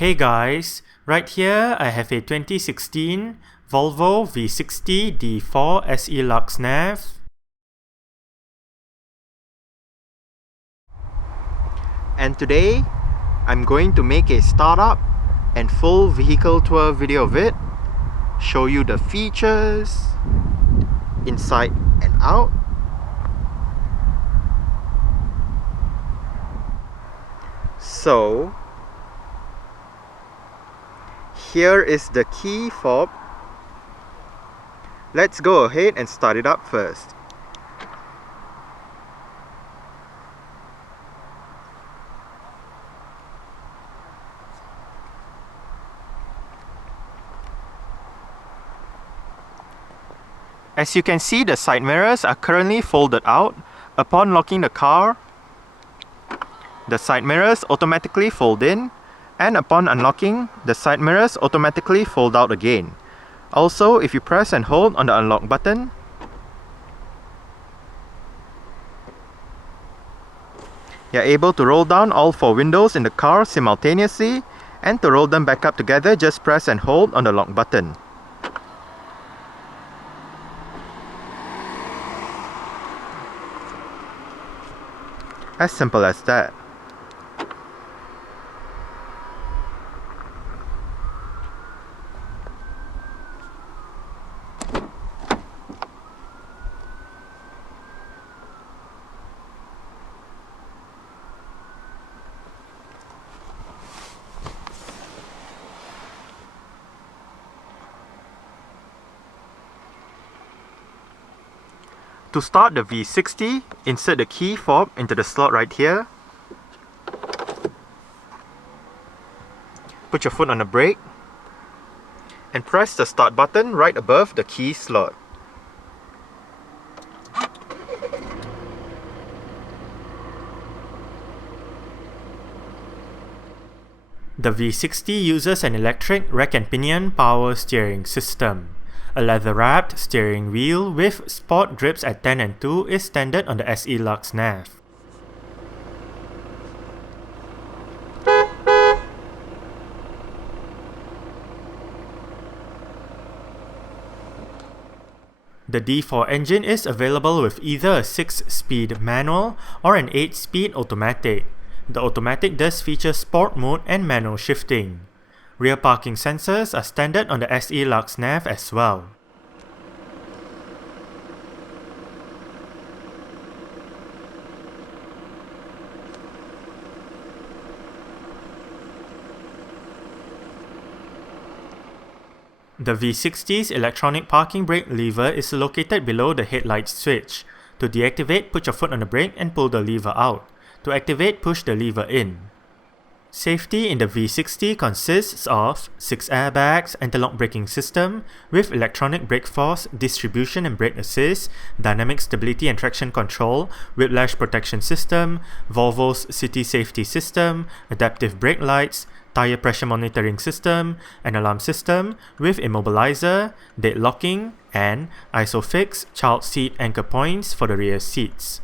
Hey guys, right here I have a 2016 Volvo V60 D4 SE Lux Nav. And today I'm going to make a startup and full vehicle tour video of it, show you the features inside and out, so here is the key fob. Let's go ahead and start it up first. As you can see, the side mirrors are currently folded out. Upon locking the car, the side mirrors automatically fold in, and upon unlocking, the side mirrors automatically fold out again. Also, if you press and hold on the unlock button, you're able to roll down all 4 windows in the car simultaneously, and to roll them back up together, just press and hold on the lock button. As simple as that. To start the V60, insert the key fob into the slot right here. Put your foot on the brake and press the start button right above the key slot. The V60 uses an electric rack and pinion power steering system. A leather-wrapped steering wheel with sport grips at 10 and 2 is standard on the SE Lux Nav. The D4 engine is available with either a 6-speed manual or an 8-speed automatic. The automatic does feature sport mode and manual shifting. Rear parking sensors are standard on the SE Lux Nav as well. The V60's electronic parking brake lever is located below the headlight switch. To deactivate, put your foot on the brake and pull the lever out. To activate, push the lever in. Safety in the V60 consists of 6 airbags, anti-lock braking system with electronic brake force, distribution and brake assist, dynamic stability and traction control, whiplash protection system, Volvo's city safety system, adaptive brake lights, tire pressure monitoring system, an alarm system with immobilizer, dead locking, and ISOFIX child seat anchor points for the rear seats.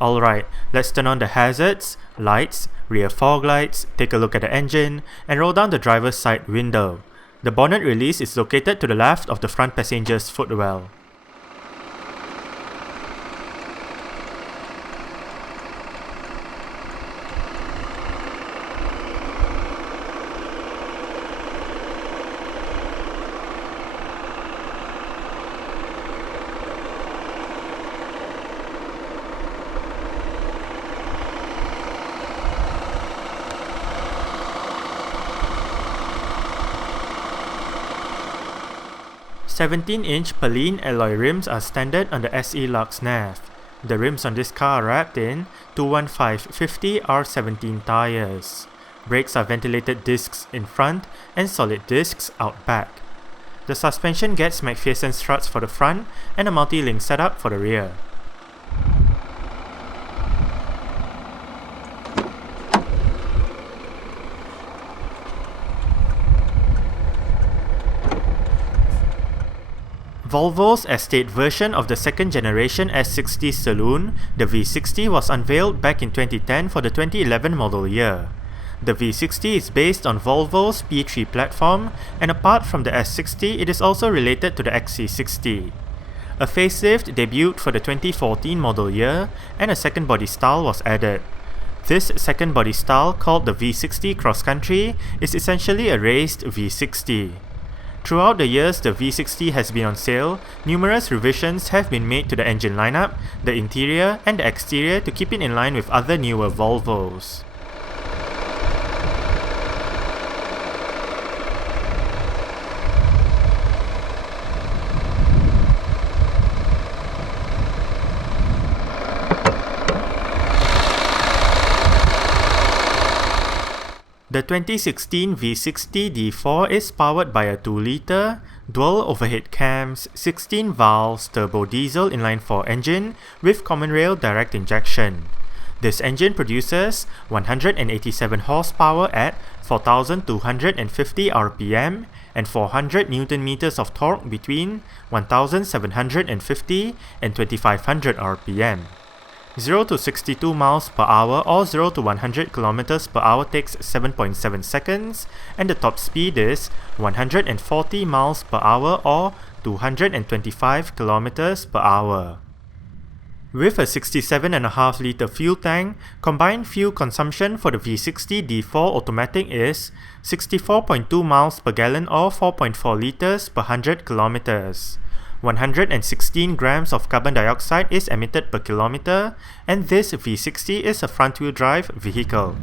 Alright, let's turn on the hazards, lights, rear fog lights, take a look at the engine, and roll down the driver's side window. The bonnet release is located to the left of the front passenger's footwell. "17-inch Perlene alloy rims are standard on the SE Lux Nav. The rims on this car are wrapped in 215/50 R17 tires. Brakes are ventilated discs in front and solid discs out back. The suspension gets McPherson struts for the front and a multi-link setup for the rear. Volvo's estate version of the second generation S60 saloon, the V60 was unveiled back in 2010 for the 2011 model year. The V60 is based on Volvo's P3 platform, and apart from the S60, it is also related to the XC60. A facelift debuted for the 2014 model year, and a second body style was added. This second body style, called the V60 Cross Country, is essentially a raised V60. Throughout the years the V60 has been on sale, numerous revisions have been made to the engine lineup, the interior, and the exterior to keep it in line with other newer Volvos. The 2016 V60 D4 is powered by a 2-litre, dual overhead cams, 16 valves turbodiesel inline-4 engine with common rail direct injection. This engine produces 187 horsepower at 4,250 rpm and 400 Nm of torque between 1,750 and 2,500 rpm. 0 to 62 miles per hour or 0 to 100 km per hour takes 7.7 seconds, and the top speed is 140 miles per hour or 225 km per hour. With a 67.5 litre fuel tank, combined fuel consumption for the V60 D4 automatic is 64.2 miles per gallon or 4.4 litres per 100 kilometers. 116 grams of carbon dioxide is emitted per kilometer, and this V60 is a front-wheel drive vehicle.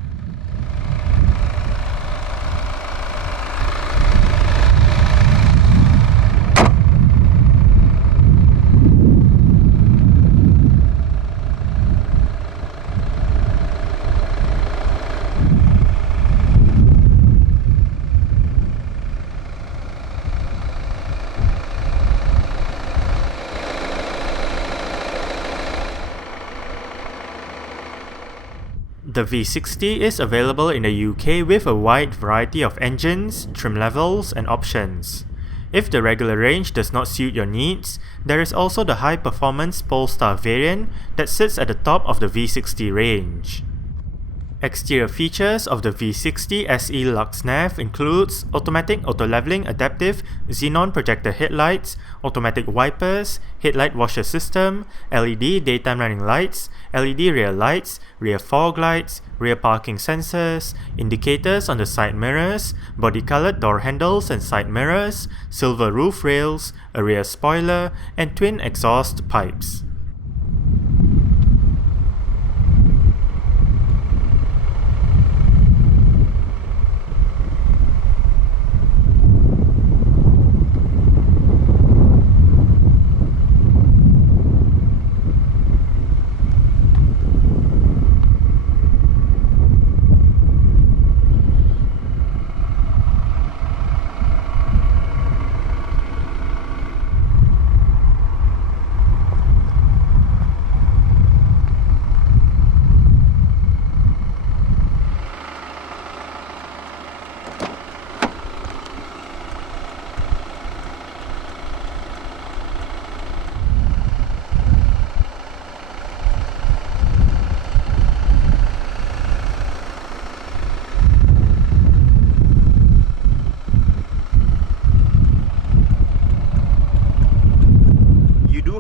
The V60 is available in the UK with a wide variety of engines, trim levels, and options. If the regular range does not suit your needs, there is also the high-performance Polestar variant that sits at the top of the V60 range. Exterior features of the V60 SE Lux Nav includes automatic auto-leveling adaptive xenon projector headlights, automatic wipers, headlight washer system, LED daytime running lights, LED rear lights, rear fog lights, rear parking sensors, indicators on the side mirrors, body-colored door handles and side mirrors, silver roof rails, a rear spoiler, and twin exhaust pipes.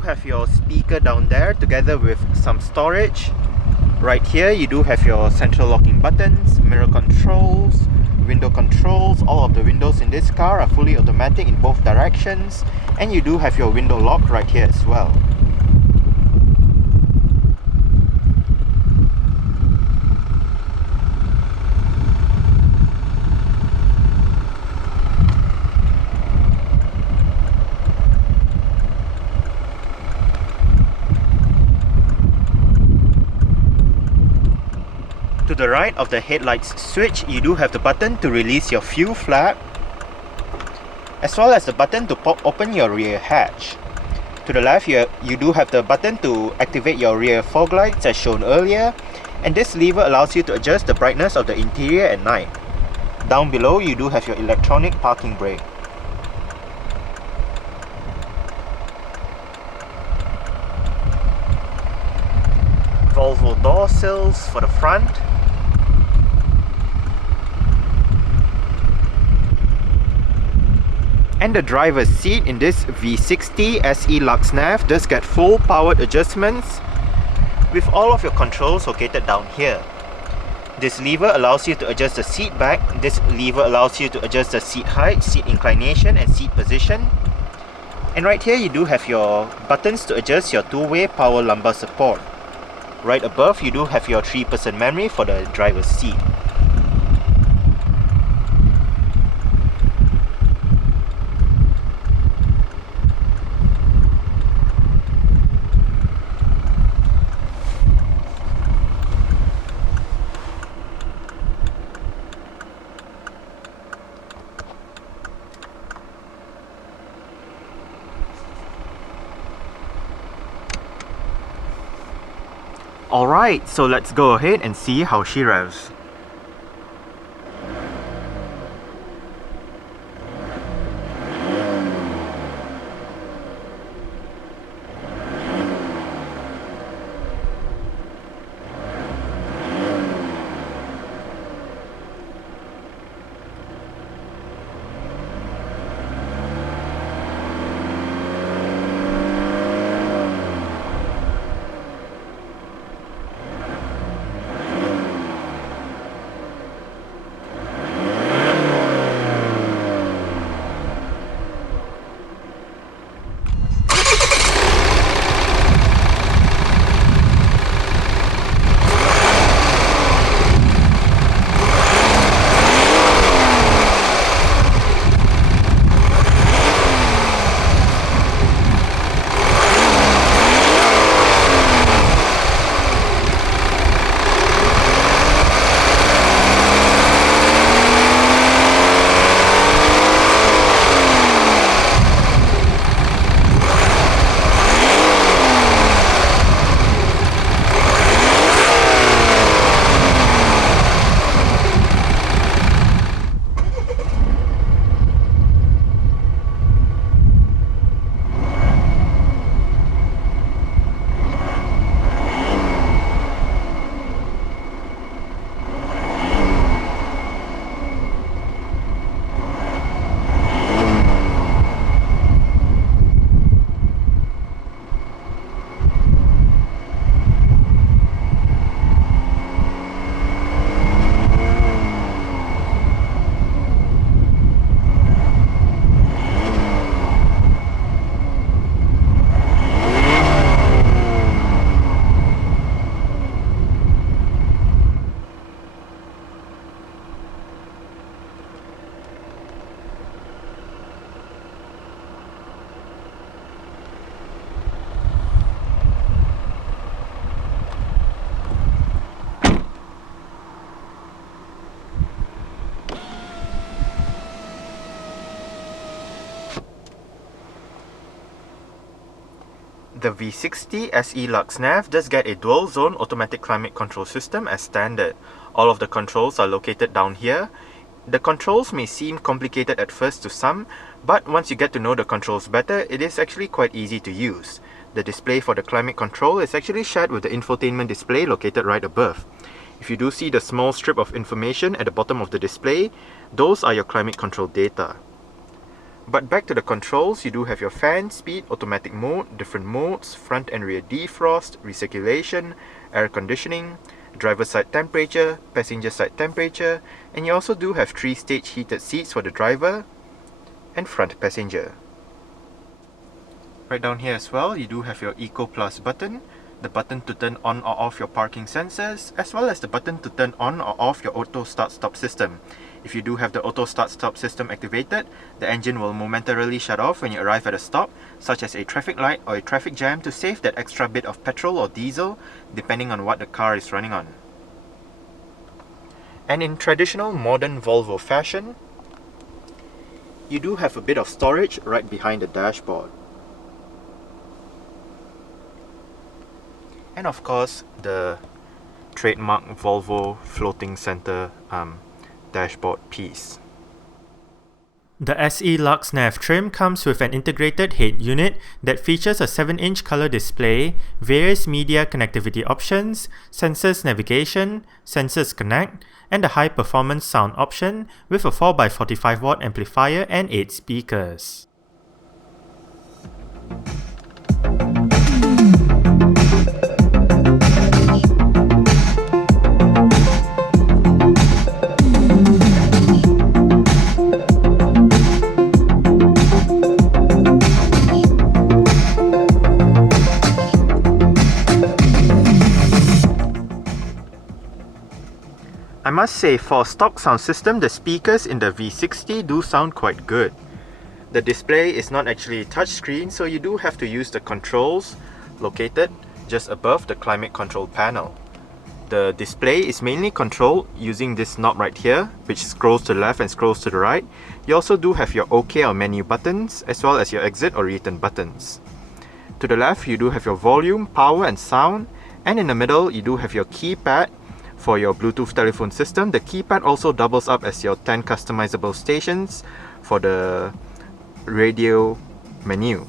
Have your speaker down there together with some storage. Right here you do have your central locking buttons, mirror controls, window controls. All of the windows in this car are fully automatic in both directions, and you do have your window lock right here as well. To the right of the headlights switch, you do have the button to release your fuel flap, as well as the button to pop open your rear hatch. To the left here, you do have the button to activate your rear fog lights as shown earlier, and this lever allows you to adjust the brightness of the interior at night. Down below, you do have your electronic parking brake. Volvo door sills for the front. And the driver's seat in this V60 SE Lux Nav does get full powered adjustments with all of your controls located down here. This lever allows you to adjust the seat back. This lever allows you to adjust the seat height, seat inclination and seat position. And right here you do have your buttons to adjust your two-way power lumbar support. Right above you do have your 3-person memory for the driver's seat. Alright, so let's go ahead and see how she revs. The V60 SE Lux Nav does get a dual zone automatic climate control system as standard. All of the controls are located down here. The controls may seem complicated at first to some, but once you get to know the controls better, it is actually quite easy to use. The display for the climate control is actually shared with the infotainment display located right above. If you do see the small strip of information at the bottom of the display, those are your climate control data. But back to the controls, you do have your fan, speed, automatic mode, different modes, front and rear defrost, recirculation, air conditioning, driver side temperature, passenger side temperature, and you also do have 3-stage heated seats for the driver and front passenger. Right down here as well, you do have your Eco Plus button, the button to turn on or off your parking sensors, as well as the button to turn on or off your auto start-stop system. If you do have the auto start-stop system activated, the engine will momentarily shut off when you arrive at a stop, such as a traffic light or a traffic jam, to save that extra bit of petrol or diesel, depending on what the car is running on. And in traditional modern Volvo fashion, you do have a bit of storage right behind the dashboard. And of course, the trademark Volvo floating center dashboard piece. The SE Lux Nav trim comes with an integrated head unit that features a 7-inch color display, various media connectivity options, sensors navigation, sensors connect, and a high-performance sound option with a 4x45W amplifier and 8 speakers. I must say, for stock sound system, the speakers in the V60 do sound quite good. The display is not actually touchscreen, so you do have to use the controls located just above the climate control panel. The display is mainly controlled using this knob right here, which scrolls to the left and scrolls to the right. You also do have your OK or menu buttons, as well as your exit or return buttons. To the left, you do have your volume, power and sound, and in the middle, you do have your keypad. For your Bluetooth telephone system, the keypad also doubles up as your 10 customizable stations for the radio menu.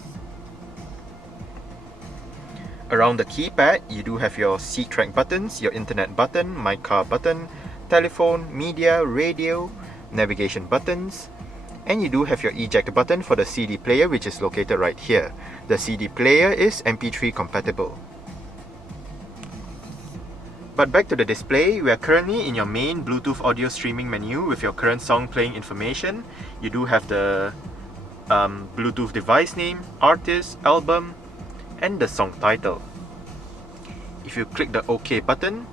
Around the keypad, you do have your C-track buttons, your internet button, my car button, telephone, media, radio, navigation buttons, and you do have your eject button for the CD player, which is located right here. The CD player is MP3 compatible. But back to the display, we are currently in your main Bluetooth audio streaming menu with your current song playing information. You do have the Bluetooth device name, artist, album, and the song title. If you click the OK button,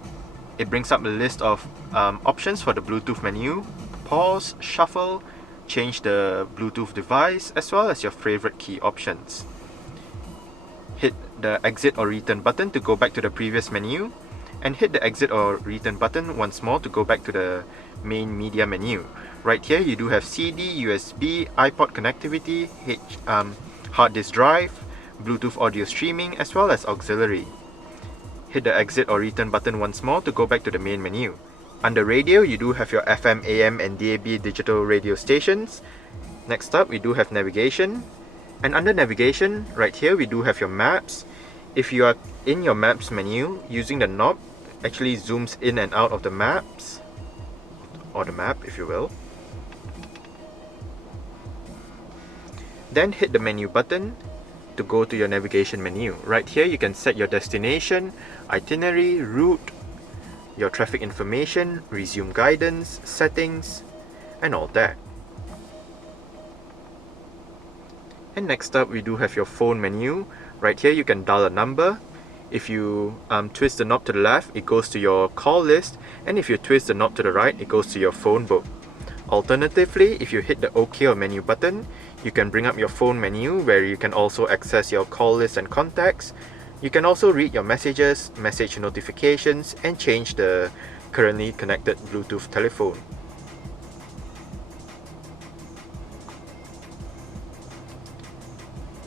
it brings up a list of options for the Bluetooth menu: pause, shuffle, change the Bluetooth device, as well as your favorite key options. Hit the exit or return button to go back to the previous menu, and hit the exit or return button once more to go back to the main media menu. Right here you do have CD, USB, iPod connectivity, hard disk drive, Bluetooth audio streaming, as well as auxiliary. Hit the exit or return button once more to go back to the main menu. Under radio, you do have your FM, AM and DAB digital radio stations. Next up, we do have navigation. And under navigation, right here we do have your maps. If you are in your maps menu, using the knob actually zooms in and out of the maps, or the map if you will. Then hit the menu button to go to your navigation menu. Right here you can set your destination, itinerary, route, your traffic information, resume guidance, settings, and all that. And next up we do have your phone menu. Right here you can dial a number. If you twist the knob to the left, it goes to your call list, and if you twist the knob to the right, it goes to your phone book. Alternatively, if you hit the OK or menu button, you can bring up your phone menu where you can also access your call list and contacts. You can also read your messages, message notifications, and change the currently connected Bluetooth telephone.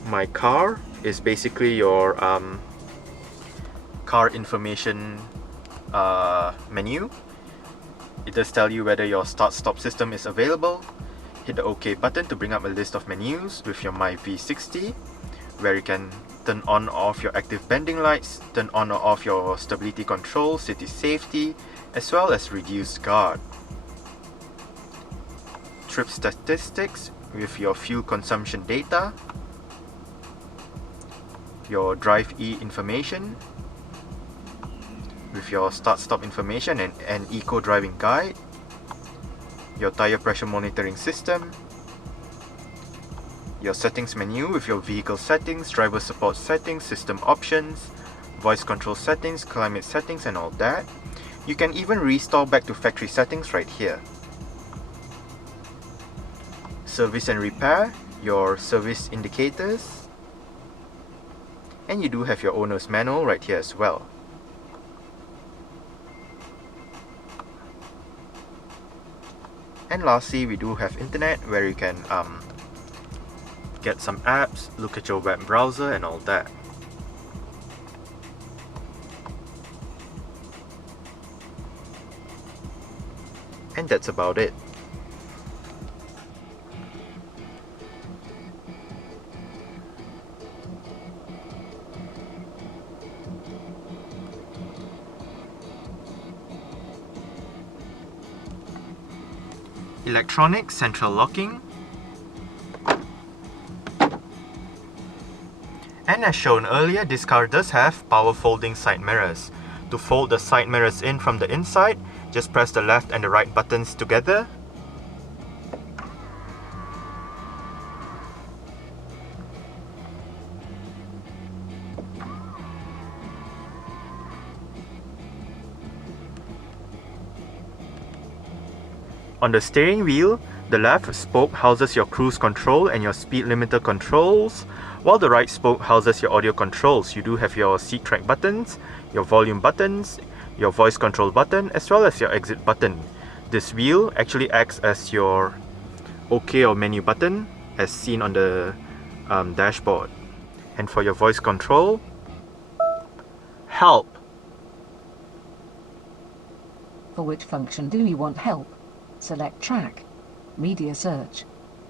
My car is basically your car information menu. It does tell you whether your start-stop system is available. Hit the OK button to bring up a list of menus with your My V60, where you can turn on or off your active bending lights, turn on or off your stability control, city safety, as well as reduced guard. Trip statistics with your fuel consumption data, your Drive E information with your start-stop information and an eco driving guide, your tire pressure monitoring system, your settings menu with your vehicle settings, driver support settings, system options, voice control settings, climate settings, and all that. You can even restore back to factory settings right here. Service and repair, your service indicators, and you do have your owner's manual right here as well. And lastly, we do have internet where you can get some apps, look at your web browser and all that. And that's about it. electronic central locking, and as shown earlier, this car does have power folding side mirrors. To fold the side mirrors in from the inside, just press the left and the right buttons together. On the steering wheel, the left spoke houses your cruise control and your speed limiter controls, while the right spoke houses your audio controls. You do have your seat track buttons, your volume buttons, your voice control button, as well as your exit button. This wheel actually acts as your OK or menu button, as seen on the dashboard. And for your voice control, help. For which function do you want help? Select track, media search,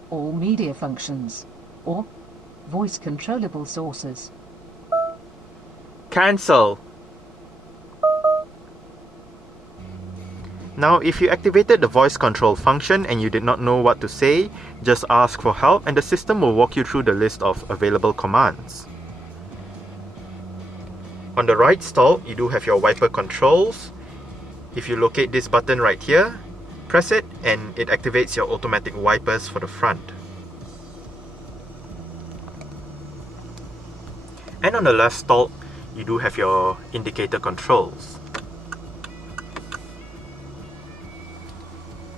all media functions, or voice controllable sources. Cancel. Now, if you activated the voice control function and you did not know what to say, just ask for help and the system will walk you through the list of available commands. On the right stall, you do have your wiper controls. If you locate this button right here, press it and it activates your automatic wipers for the front. And on the left stall, you do have your indicator controls.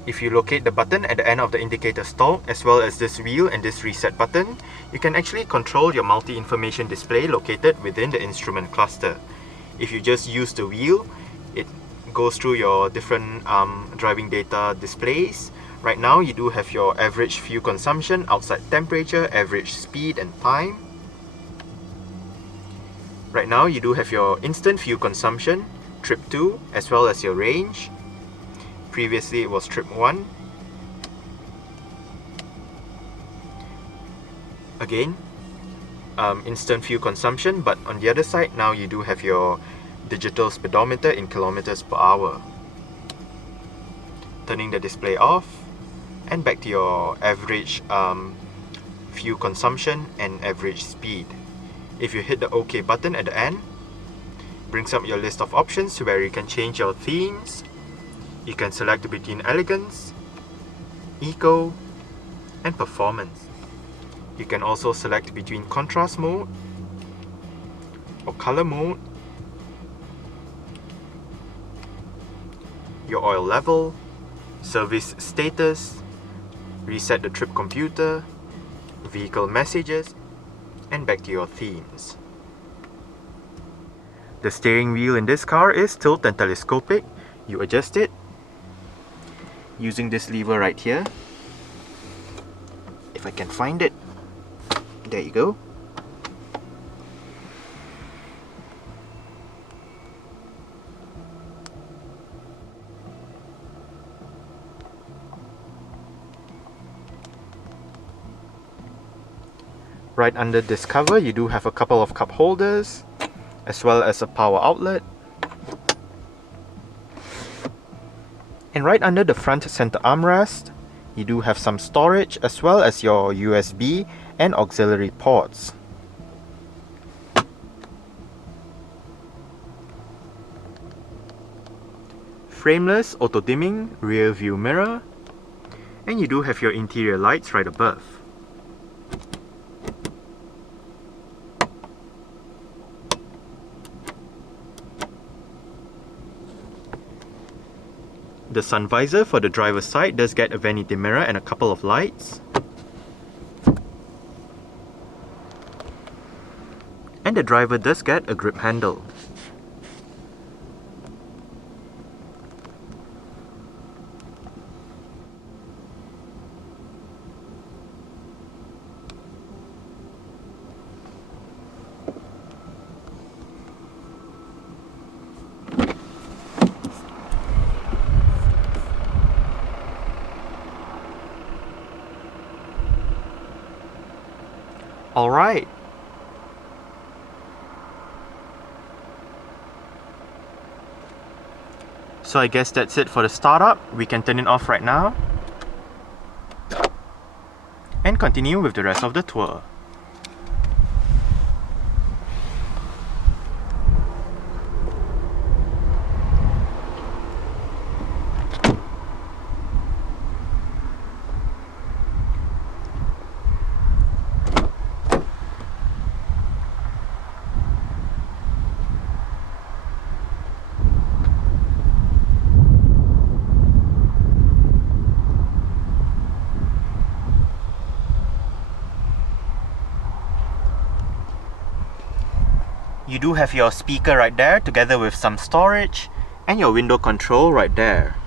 If you locate the button at the end of the indicator stalk, as well as this wheel and this reset button, you can actually control your multi-information display located within the instrument cluster. If you just use the wheel, it goes through your different driving data displays. Right now you do have your average fuel consumption, outside temperature, average speed and time. Right now you do have your instant fuel consumption, trip 2, as well as your range. Previously it was trip 1. Again, instant fuel consumption, but on the other side now you do have your digital speedometer in kilometers per hour. Turning the display off and back to your average fuel consumption and average speed. If you hit the OK button at the end, brings up your list of options where you can change your themes. You can select between elegance, eco, and performance. You can also select between contrast mode or color mode, your oil level, service status, reset the trip computer, vehicle messages, and back to your themes. The steering wheel in this car is tilt and telescopic. You adjust it using this lever right here. If I can find it. There you go. Right under this cover, you do have a couple of cup holders, as well as a power outlet. And right under the front center armrest, you do have some storage, as well as your USB and auxiliary ports. Frameless auto-dimming rear view mirror, and you do have your interior lights right above. The sun visor for the driver's side does get a vanity mirror and a couple of lights. And the driver does get a grip handle. Alright. So I guess that's it for the startup. We can turn it off right now. and continue with the rest of the tour. You do have your speaker right there together with some storage and your window control right there.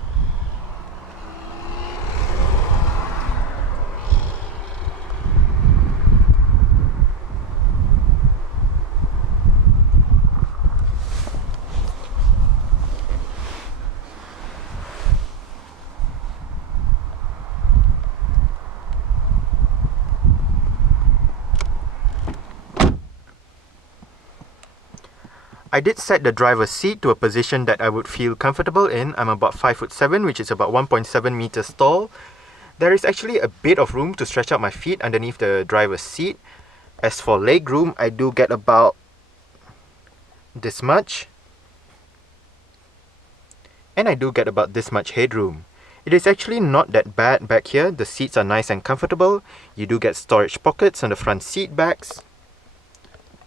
I did set the driver's seat to a position that I would feel comfortable in. I'm about 5'7", which is about 1.7 meters tall. There is actually a bit of room to stretch out my feet underneath the driver's seat. As for leg room, I do get about this much. And I do get about this much headroom. It is actually not that bad back here. The seats are nice and comfortable. You do get storage pockets on the front seat backs.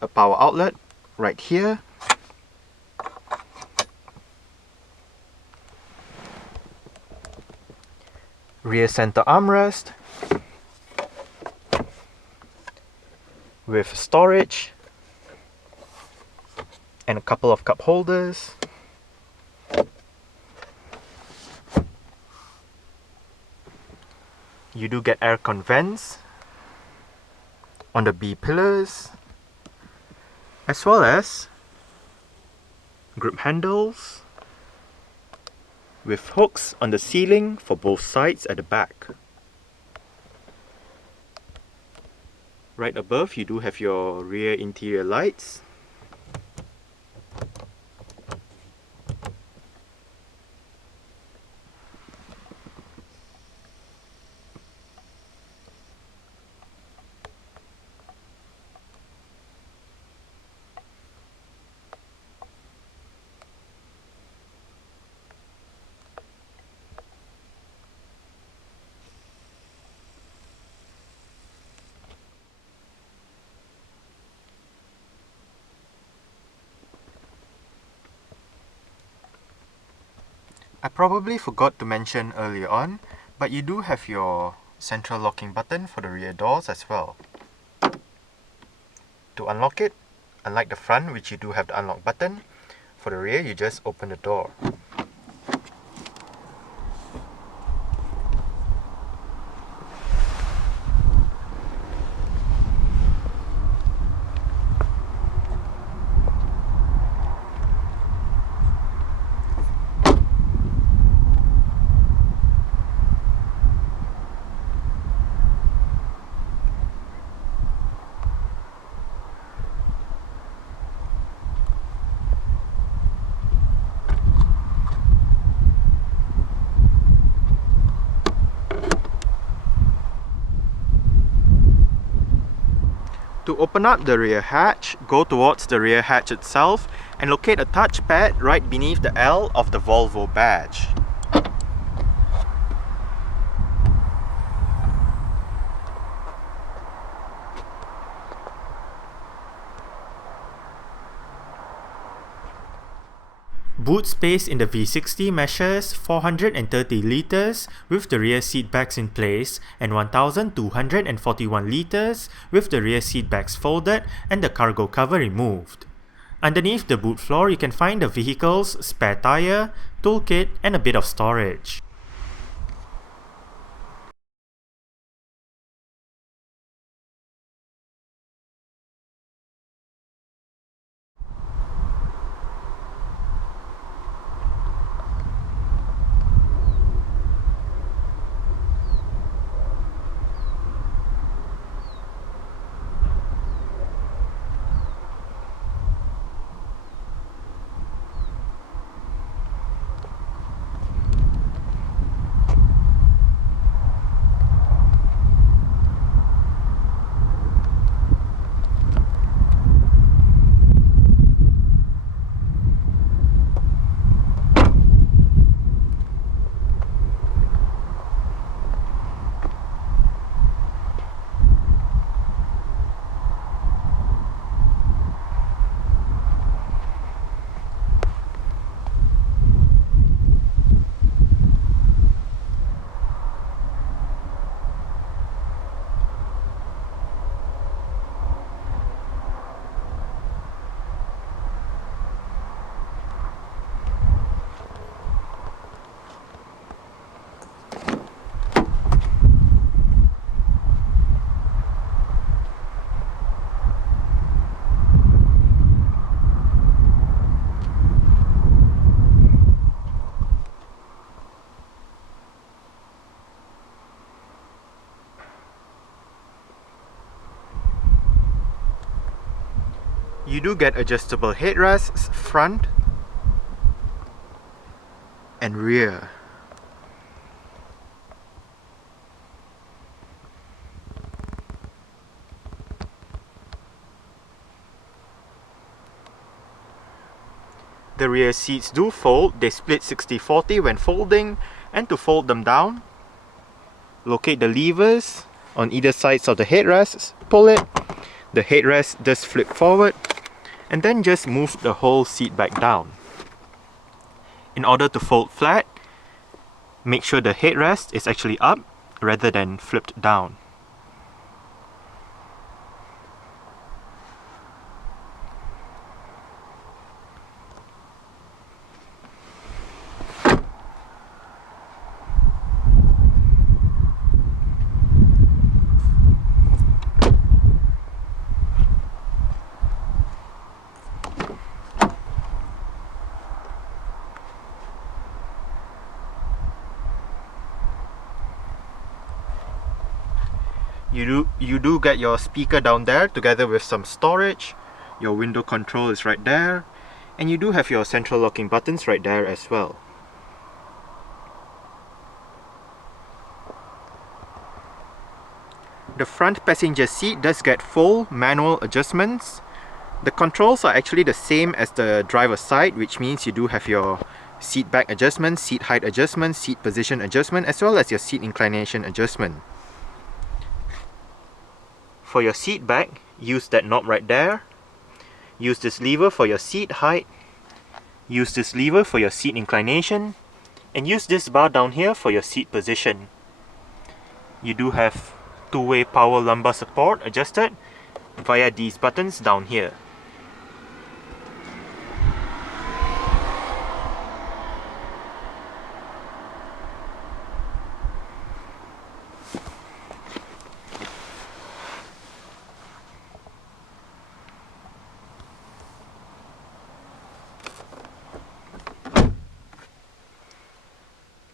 A power outlet right here. Rear center armrest with storage and a couple of cup holders. You do get aircon vents on the B pillars, as well as grip handles with hooks on the ceiling for both sides at the back. Right above, you do have your rear interior lights. I probably forgot to mention earlier on, but you do have your central locking button for the rear doors as well. To unlock it, unlike the front, which you do have the unlock button, for the rear you just open the door. To open up the rear hatch, go towards the rear hatch itself and locate a touchpad right beneath the L of the Volvo badge. Boot space in the V60 measures 430 litres with the rear seat backs in place and 1241 litres with the rear seat backs folded and the cargo cover removed. Underneath the boot floor you can find the vehicle's spare tyre, toolkit and a bit of storage. You do get adjustable headrests front and rear. The rear seats do fold. They split 60-40 when folding, and to fold them down, locate the levers on either sides of the headrests, pull it, the headrest does flip forward, and then just move the whole seat back down. In order to fold flat, make sure the headrest is actually up rather than flipped down. You do get your speaker down there together with some storage. Your window control is right there, and you do have your central locking buttons right there as well. The front passenger seat does get full manual adjustments. The controls are actually the same as the driver's side, which means you do have your seat back adjustment, seat height adjustment, seat position adjustment, as well as your seat inclination adjustment. For your seat back, use that knob right there. Use this lever for your seat height. Use this lever for your seat inclination. And use this bar down here for your seat position. You do have two-way power lumbar support adjusted via these buttons down here.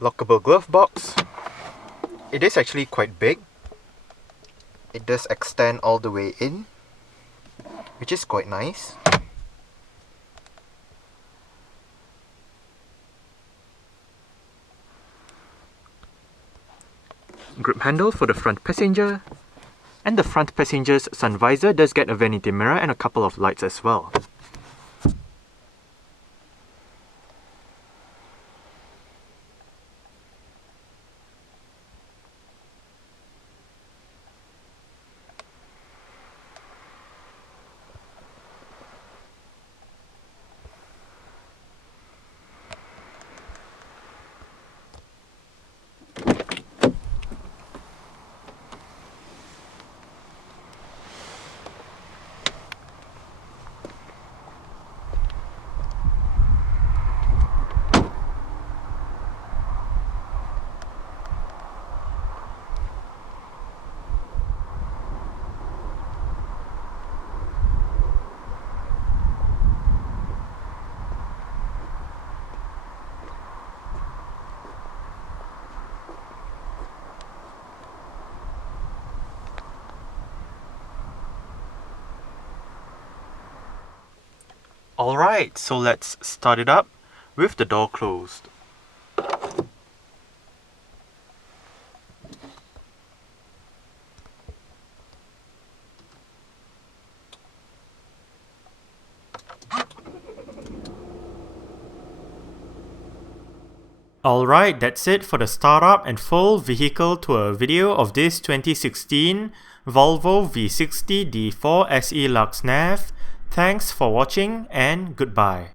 Lockable glove box. It is actually quite big. It does extend all the way in, which is quite nice. Grip handle for the front passenger, and the front passenger's sun visor does get a vanity mirror and a couple of lights as well. Alright, so let's start it up with the door closed. Alright, that's it for the startup and full vehicle tour video of this 2016 Volvo V60 D4 SE Lux Nav. Thanks for watching and goodbye.